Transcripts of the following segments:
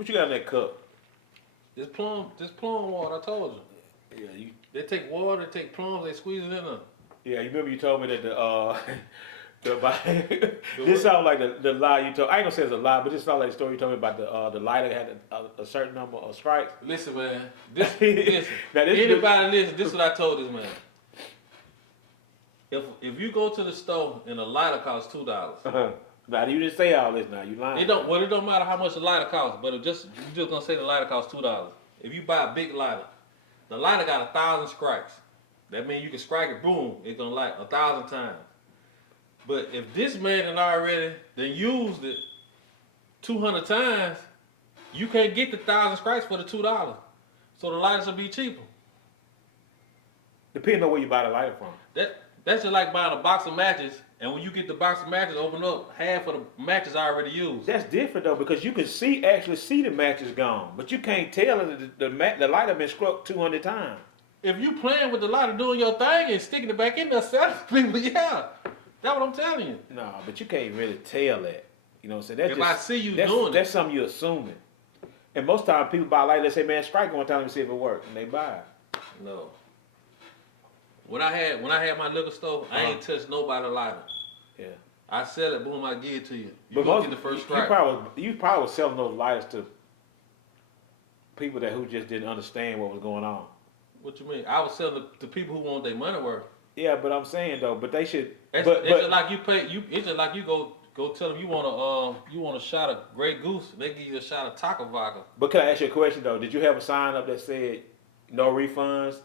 What you got in that cup? This plum water. I told you. Yeah, you. They take water, they take plums, they squeeze it in them. Yeah, you remember you told me that The this what? sounds like the lie you told. I ain't gonna say it's a lie, but this sounds like the story you told me about the lighter had a certain number of strikes. Listen, man. Listen. Now this Anybody listen? This is what I told this man. If you go to the store and a lighter costs $2, now you didn't say all this. Now you lying. it don't matter how much the lighter costs, but if just you just gonna say the lighter costs $2. If you buy a big lighter, the lighter got 1,000 strikes. That means you can strike it, boom, it's gonna light 1,000 times. But if this man had already then used it 200 times, you can't get the 1,000 strikes for the $2. So the lighters will be cheaper. Depending on where you buy the lighter from. That's just like buying a box of matches, and when you get the box of matches open up, half of the matches are already used. That's different though because you can actually see the matches gone, but you can't tell that the lighter been struck 200 times. If you playing with the lighter, doing your thing and sticking it back in there, selling people, yeah, that's what I'm telling you. No, but you can't really tell that. You know what I'm saying? That's If just, I see you that's, doing that's it, something you're assuming. And most times people buy a lighter, they say, "Man, strike one time and see if it works," and they buy it. no. When I had my liquor store, I ain't touched nobody lighter. Yeah. I sell it, boom, I give it to you. You But gonna most, get the first you strike. probably was selling those lighters to people who just didn't understand what was going on. What you mean? I was selling to people who want their money worth. Yeah, but I'm saying though, but they should. It's but just like you pay. It's just like you go tell them you want a shot of Grey Goose. They give you a shot of Taco Vodka. but can I ask you a question though? Did you have a sign up that said no refunds,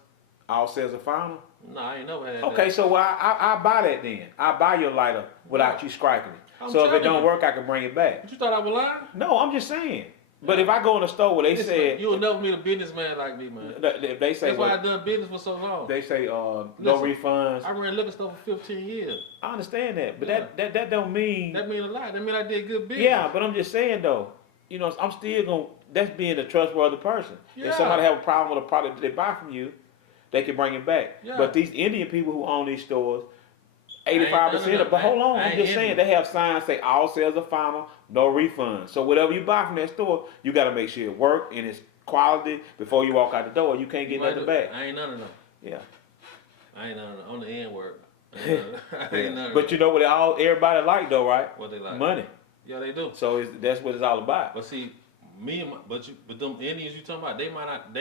all sales are final? No, I ain't never had Okay, that. so I buy that then. I buy your lighter without you striking it. I'm So if it telling don't you. work, I can bring it back. But you thought I was lying? No, I'm just saying. But if I go in a store where they Listen, said, you'll never meet a businessman like me, man. if they say, That's why I done business for so long. they say no Listen, refunds. I ran liquor store for 15 years. I understand that, but Yeah. that don't mean. That mean a lot. That mean I did good business. Yeah, but I'm just saying though. You know, I'm still gonna. That's being a trustworthy person. Yeah. If somebody have a problem with a product that they buy from you, they can bring it back. Yeah. But these Indian people who own these stores, ain't 85% of. But hold on, I I'm ain't just saying Indian. they have signs say all sales are final, no refunds. So whatever you buy from that store, you got to make sure it work and it's quality before you walk out the door. You can't get nothing back. I ain't none of them. Yeah. I ain't none of them. On the N word. I ain't none of But you know what everybody like though, right? What they like? Money. Yeah, they do. So that's what it's all about. But see, me and but them Indians you talking about, they might not.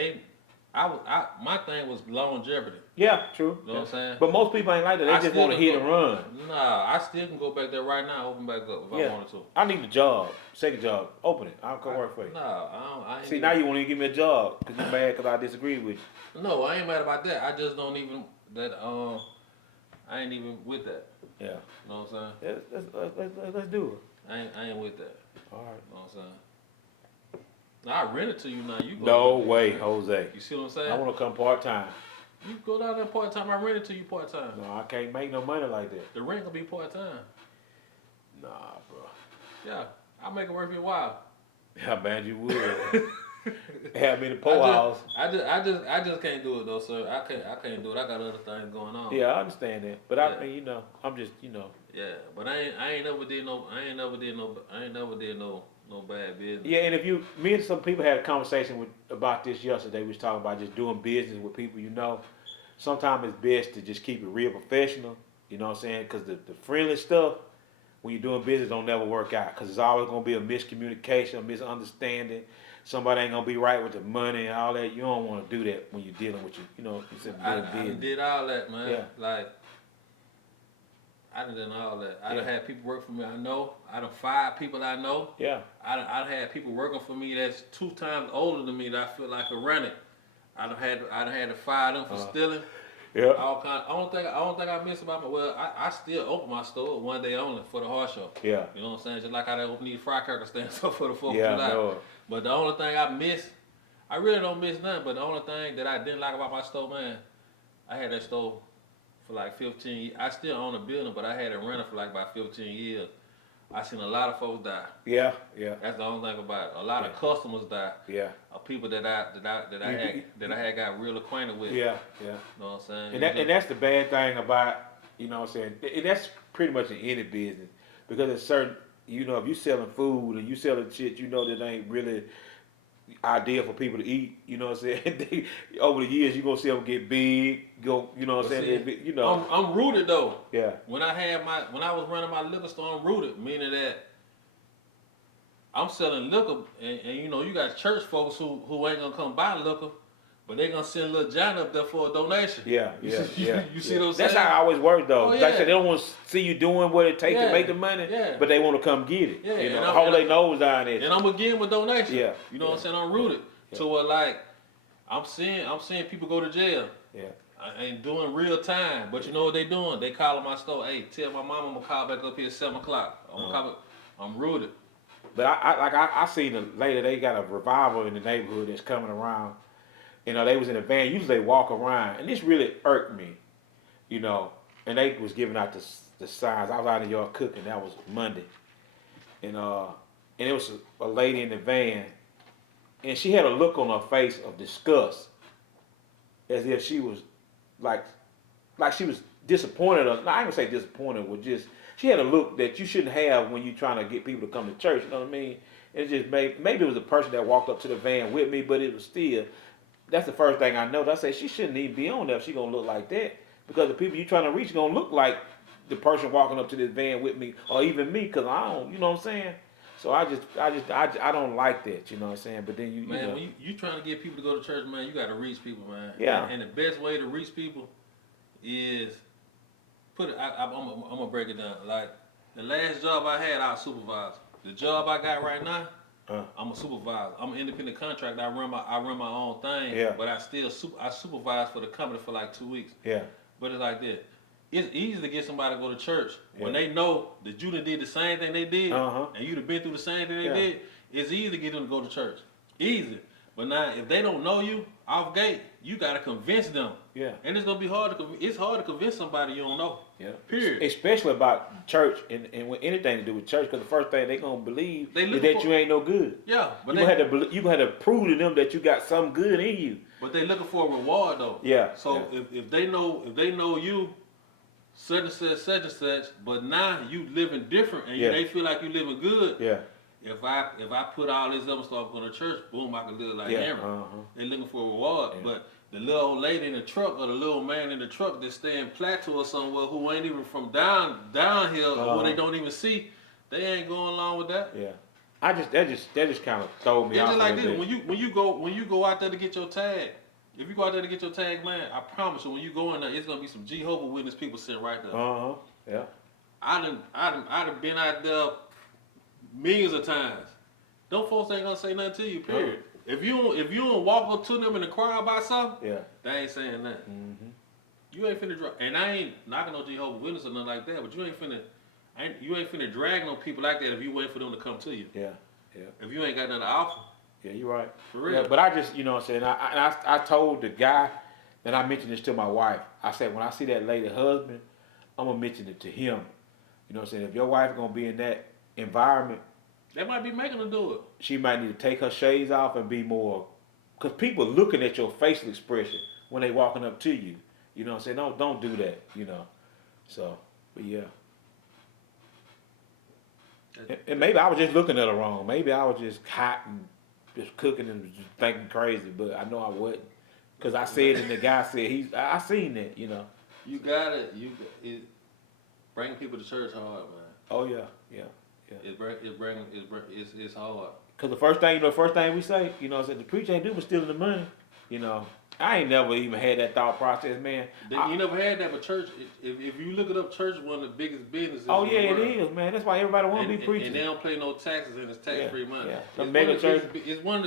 My thing was longevity. Yeah, true. You know what I'm saying? But most people ain't like that. They I just still want to can hit go- and run. Nah, I still can go back there right now, open back up if I wanted to. I need a job. Second job. Open it. I'll come work for you. Nah, I ain't. See, now you want to give me a job because you're mad because I disagree with you. No, I ain't mad about that. I just don't even I ain't even with that. Yeah. You know what I'm saying? Let's do it. I ain't with that. All right. You know what I'm saying? Now I rent it to you now. You go No way, Jose. You see what I'm saying? I want to come part time. You go down there part time. I rent it to you part time. No, I can't make no money like that. The rent gonna be part time. Nah, bro. Yeah, I make it worth your while. How bad you would. Have me in the poorhouse. I just can't do it though, sir. I can't do it. I got other things going on. Yeah, I understand that, but Yeah. I mean, I'm just, Yeah, but I ain't never did no bad business. Yeah, and me and some people had a conversation about this yesterday. We was talking about just doing business with people you know. Sometimes it's best to just keep it real professional. You know what I'm saying? Because the friendly stuff, when you're doing business, don't never work out. Because it's always going to be a miscommunication, a misunderstanding. Somebody ain't going to be right with the money and all that. You don't want to do that when you're dealing with you said I doing business. did all that, man. Yeah. Like, I done all that. I done Yeah. had people work for me I know. I done fired people I know. Yeah. I done had people working for me that's 2 times older than me that I feel like could run it. I done had to fire them for stealing. Yeah. All kind. I don't think I miss about my. Well, I still open my store one day only for the horse show. Yeah. You know what I'm saying? Just like how they open these firecracker stands up for the 4th Yeah, of July. I know it. But the only thing I miss, I really don't miss nothing. But the only thing that I didn't like about my store, man, I had that store for like 15 years. I still own a building, but I had it rented for like about 15 years. I seen a lot of folks die. Yeah. Yeah. That's the only thing about it. A lot of customers die. Yeah. Of people that I had got real acquainted with. Yeah. Yeah. You know what I'm saying? And that's the bad thing about, you know what I'm saying, and that's pretty much in any business. Because it's certain, if you selling food and you selling shit, that ain't really idea for people to eat. You know what I'm saying? Over the years, you're gonna see them get big. Go, you know what I'm But saying? see, You know, I'm rooted though. yeah, When I was running my liquor store, I'm rooted, meaning that I'm selling liquor, and you know, you got church folks who ain't gonna come buy liquor, but they gonna send little Johnny up there for a donation. yeah, yeah, yeah. You see yeah. what I'm That's saying? how I always work though. Oh, Like I yeah. said, they don't want to see you doing what it takes to Yeah, make the money, yeah. but they want to come get it. Yeah, You know, and I'm- hold and their nose down at And you. I'm gonna give them a donation. Yeah, You know what I'm yeah, saying? I'm rooted yeah. to where like I'm seeing people go to jail. Yeah, I ain't doing real time, but you know what they doing? They calling my store. Hey, tell my mom I'm gonna call back up here at 7 o'clock. I'm rooted. but I seen a lady. They got a revival in the neighborhood that's coming around. You know, they was in a van. Usually they walk around, and this really irked me. You know, and they was giving out the signs. I was out in the yard cooking. That was Monday, and it was a lady in the van, and she had a look on her face of disgust, as if she was like she was disappointed. Or, no, I ain't gonna say disappointed. With just she had a look that you shouldn't have when you're trying to get people to come to church. You know what I mean? It just maybe it was a person that walked up to the van with me, but it was still. That's the first thing I noticed. I said she shouldn't even be on there if she gonna look like that, because the people you trying to reach gonna look like the person walking up to this van with me, or even me, because I don't. You know what I'm saying? So I don't like that. You know what I'm saying? But then you Man, know, when you trying to get people to go to church, man, you gotta reach people, man. Yeah. And the best way to reach people is put it. I'm gonna break it down. Like the last job I had, I was supervisor. The job I got right now, I'm a supervisor. I'm an independent contractor. I run my own thing. Yeah. But I still I supervise for the company for like 2 weeks. yeah, But it's like that. It's easy to get somebody to go to church when Yeah. they know that you done did the same thing they did, Uh-huh. and you done been through the same thing they Yeah. did. It's easy to get them to go to church. Easy. But now, if they don't know you off gate, you gotta convince them. yeah. And it's gonna be hard to it's hard to convince somebody you don't know. Yeah. Period. Especially about church and with anything to do with church, because the first thing they gonna believe They is looking that for- you ain't no good. Yeah, but You gonna have to you gonna have to prove to them that you got something good in you. but they looking for a reward though. Yeah. So yeah. if they know you, such and such, but now you living different and Yeah. they feel like you living good. Yeah. If I put all this other stuff on the church, boom, I can live like Yeah. Aaron. Uh-huh. They looking for a reward. Yeah. But the little old lady in the truck or the little man in the truck that's staying plateau or somewhere who ain't even from downhill or who they don't even see, they ain't going along with that. Yeah. That just kind of throw me It's off. just a like little this. bit. When you go out there to get your tag, if you go out there to get your tag, man, I promise you, when you go in there, it's gonna be some Jehovah Witness people sitting right there. Uh-huh. Yeah. I done been out there millions of times. Them folks ain't gonna say nothing to you, period. If you don't walk up to them and inquire about something, Yeah. they ain't saying nothing. Mm-hmm. You ain't finna drag, and I ain't knocking no Jehovah Witness or nothing like that, but you ain't finna drag no people like that if you wait for them to come to you. Yeah. Yeah. If you ain't got nothing to offer, Yeah, you're right. for real. Yeah, but I just, you know what I'm saying, I told the guy, and I mentioned this to my wife. I said, when I see that lady husband, I'm gonna mention it to him. You know what I'm saying? If your wife gonna be in that environment, They might be making them do it. she might need to take her shades off and be more, because people looking at your facial expression when they walking up to you. You know what I'm saying? Don't do that, you know. So, but yeah. And maybe I was just looking at her wrong. Maybe I was just hot and just cooking and just thinking crazy, but I know I wasn't. Because I said, and the guy said, I seen that, you know. You got it. Bringing people to church hard, man. Oh, yeah, yeah. It's hard. Because the first thing we say, you know, I said, the preacher ain't doing but stealing the money, you know. I ain't never even had that thought process, man. You never had that, but church, if you look it up, church is one of the biggest businesses. Oh, in yeah, the it world. is, man. That's why everybody want to be preaching. And they don't pay no taxes, and it's tax-free money. yeah. It's The one mega of the church. biggest- It's one of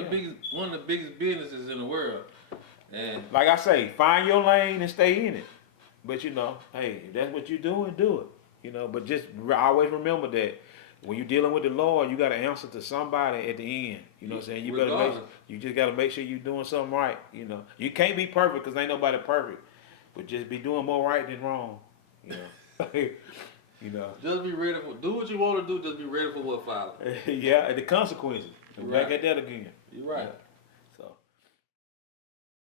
the biggest businesses in the world. And Like I say, find your lane and stay in it. But, you know, hey, if that's what you're doing, do it. You know, but just always remember that when you're dealing with the Lord, you got to answer to somebody at the end. You know what I'm saying? Regardless. You just got to make sure you're doing something right. You know, you can't be perfect because ain't nobody perfect, but just be doing more right than wrong. You know, you know. just be ready for do what you want to do. Just be ready for what follows. Yeah, and the consequences. Right. Back at that again. You're right. Yeah.